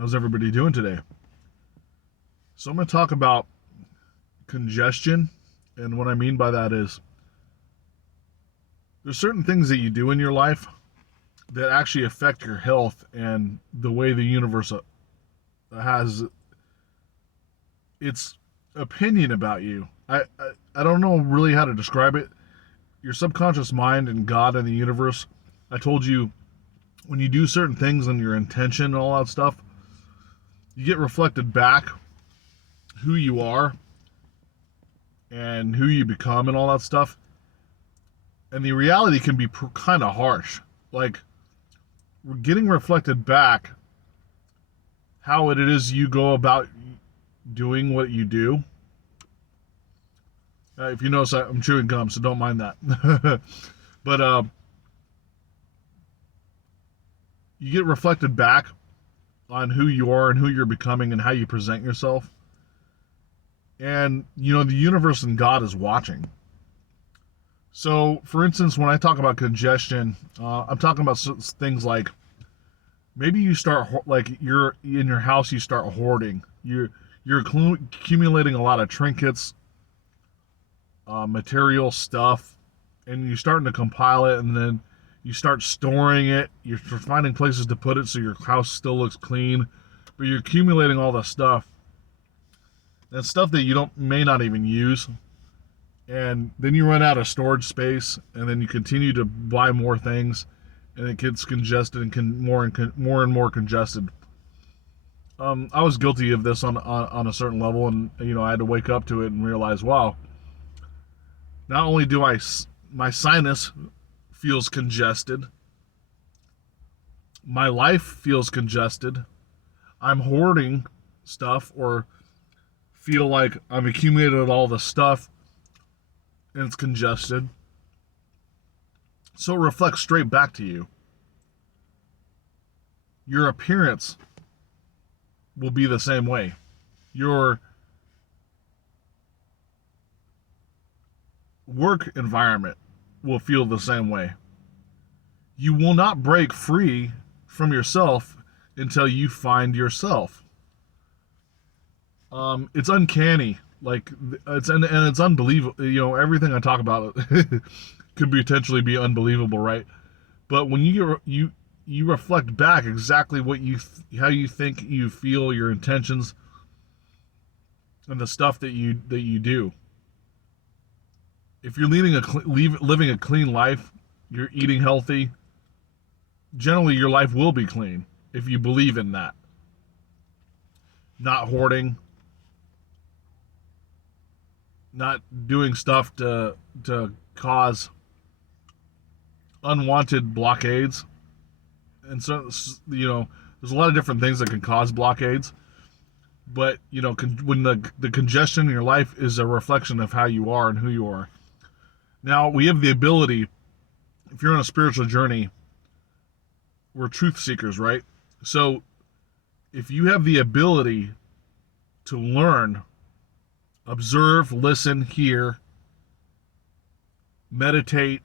How's everybody doing today? So I'm going to talk about congestion, and what I mean by that is there's certain things that you do in your life that actually affect your health and the way the universe has its opinion about you. I don't know really how to describe it. Your subconscious mind and God and the universe. I told you when you do certain things and your intention and all that stuff, you get reflected back who you are and who you become and all that stuff. And the reality can be kind of harsh. Like, we're getting reflected back how it is you go about doing what you do. If you notice, I'm chewing gum, so don't mind that. But you get reflected back on who you are and who you're becoming and how you present yourself. And, the universe and God is watching. So, for instance, when I talk about congestion, I'm talking about things like maybe you start, like, you're in your house, you start hoarding. You're accumulating a lot of trinkets, material stuff, and you're starting to compile it, and then you start storing it. You're finding places to put it so your house still looks clean, but you're accumulating all the stuff. And stuff that you may not even use. And then you run out of storage space, and then you continue to buy more things, and it gets congested and more and more congested. I was guilty of this on a certain level, and I had to wake up to it and realize, wow. Not only do my sinus feels congested, my life feels congested. I'm hoarding stuff, or feel like I've accumulated all the stuff and it's congested. So it reflects straight back to you. Your appearance will be the same way. Your work environment will feel the same way. You will not break free from yourself until you find yourself. It's uncanny, like it's unbelievable. Everything I talk about could potentially be unbelievable, right? But when you reflect back exactly how you think, you feel, your intentions, and the stuff that you do. If you're living a clean life, you're eating healthy. Generally, your life will be clean if you believe in that. Not hoarding. Not doing stuff to cause unwanted blockades. And so, there's a lot of different things that can cause blockades. But, when the congestion in your life is a reflection of how you are and who you are. Now, we have the ability, if you're on a spiritual journey, we're truth seekers, right? So, if you have the ability to learn, observe, listen, hear, meditate,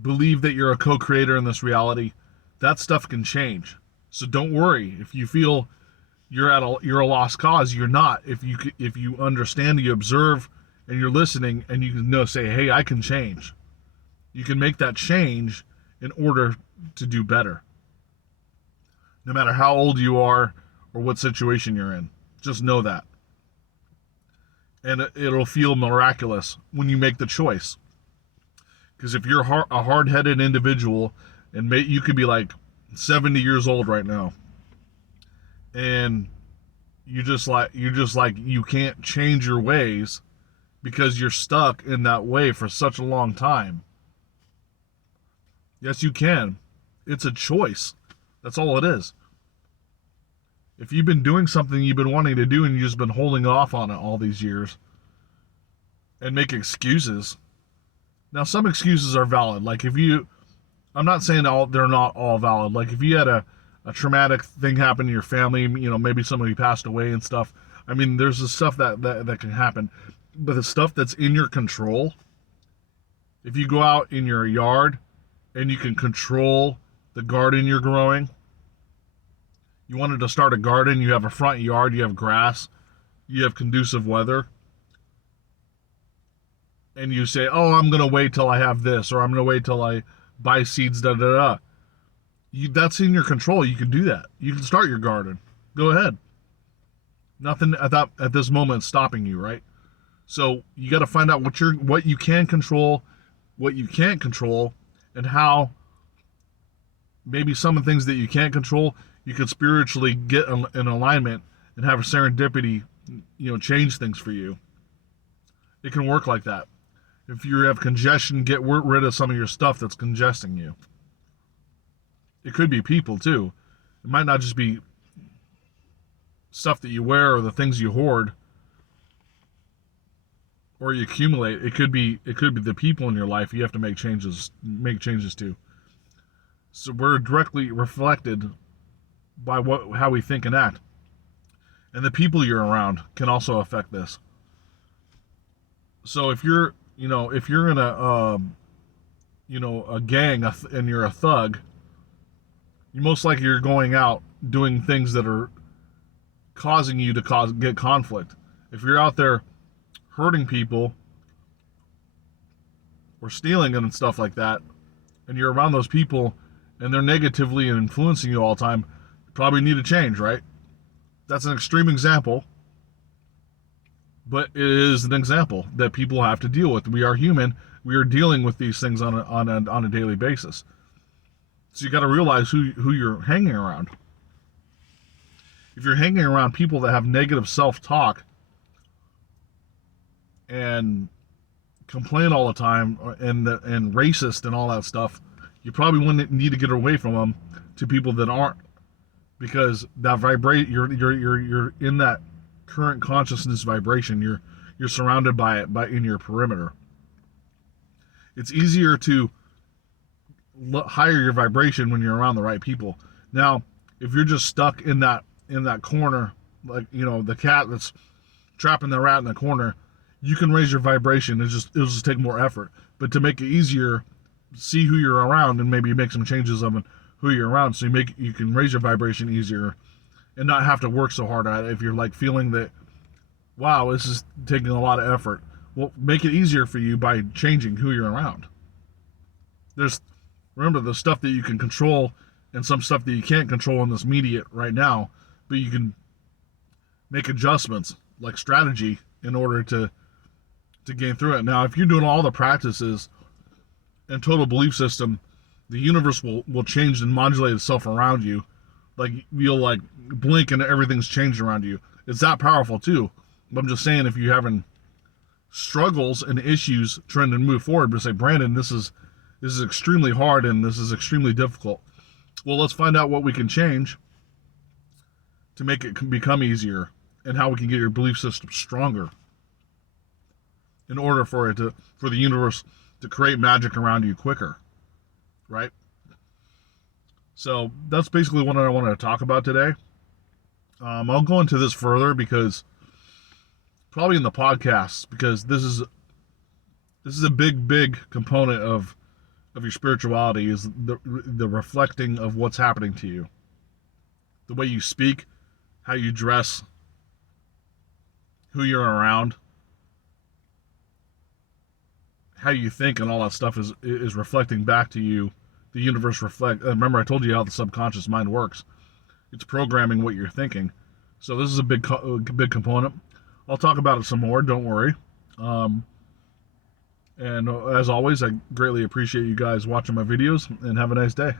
believe that you're a co-creator in this reality, that stuff can change. So don't worry if you feel you're a lost cause. You're not. If you understand, you observe, and you're listening, and you can say, hey, I can change. You can make that change in order to do better. No matter how old you are or what situation you're in. Just know that. And it'll feel miraculous when you make the choice. Because if you're a hard-headed individual, and you could be like 70 years old right now, and you can't change your ways because you're stuck in that way for such a long time. Yes, you can. It's a choice. That's all it is. If you've been doing something you've been wanting to do and you've just been holding off on it all these years and make excuses. Now, some excuses are valid. Like I'm not saying they're not all valid. Like if you had a traumatic thing happen in your family, maybe somebody passed away and stuff. I mean, there's the stuff that can happen. But the stuff that's in your control, if you go out in your yard and you can control the garden you're growing, You wanted to start a garden, you have a front yard, you have grass, you have conducive weather, and you say, oh, I'm going to wait till I have this, or I'm going to wait till I buy seeds, da-da-da. That's in your control. You can do that. You can start your garden. Go ahead. Nothing at this moment is stopping you, right? So you got to find out what you can control, what you can't control, and how maybe some of the things that you can't control, you can spiritually get in alignment and have a serendipity, change things for you. It can work like that. If you have congestion, get rid of some of your stuff that's congesting you. It could be people too. It might not just be stuff that you wear or the things you hoard or you accumulate. It could be the people in your life you have to make changes to. So we're directly reflected by how we think and act. And the people you're around can also affect this. So if you're in a gang and you're a thug, you most likely you're going out doing things that are causing you to get conflict. If you're out there hurting people or stealing and stuff like that, and you're around those people and they're negatively influencing you all the time, you probably need to change, right? That's an extreme example, but it is an example that people have to deal with. We are human. We are dealing with these things on a daily basis. So you got to realize who you're hanging around. If you're hanging around people that have negative self-talk and complain all the time and racist and all that stuff, you probably wouldn't need to get away from them to people that aren't, because that you're in that current consciousness vibration. You're surrounded by it in your perimeter. It's easier to higher your vibration when you're around the right people. Now, if you're just stuck in that corner, like the cat that's trapping the rat in the corner, you can raise your vibration. It'll just take more effort. But to make it easier, see who you're around and maybe make some changes of who you're around, so you can raise your vibration easier and not have to work so hard at it. If you're like feeling that, wow, this is taking a lot of effort, well, make it easier for you by changing who you're around. Remember the stuff that you can control and some stuff that you can't control in this immediate right now, but you can make adjustments like strategy in order to gain through it. Now, if you're doing all the practices and total belief system, the universe will change and modulate itself around you. Like you'll like blink and everything's changed around you. It's that powerful too. But I'm just saying, if you're having struggles and issues trying to move forward, but say, Brandon, this is extremely hard and this is extremely difficult. Well, let's find out what we can change to make it become easier and how we can get your belief system stronger in order for the universe to create magic around you quicker, right? So that's basically what I wanted to talk about today. I'll go into this further because probably in the podcast, because this is a big component of your spirituality, is the reflecting of what's happening to you. The way you speak, how you dress, who you're around, how you think, and all that stuff is reflecting back to you. The universe remember I told you how the subconscious mind works. It's programming what you're thinking. So this is a big component. I'll talk about it some more, don't worry. And as always, I greatly appreciate you guys watching my videos, and have a nice day.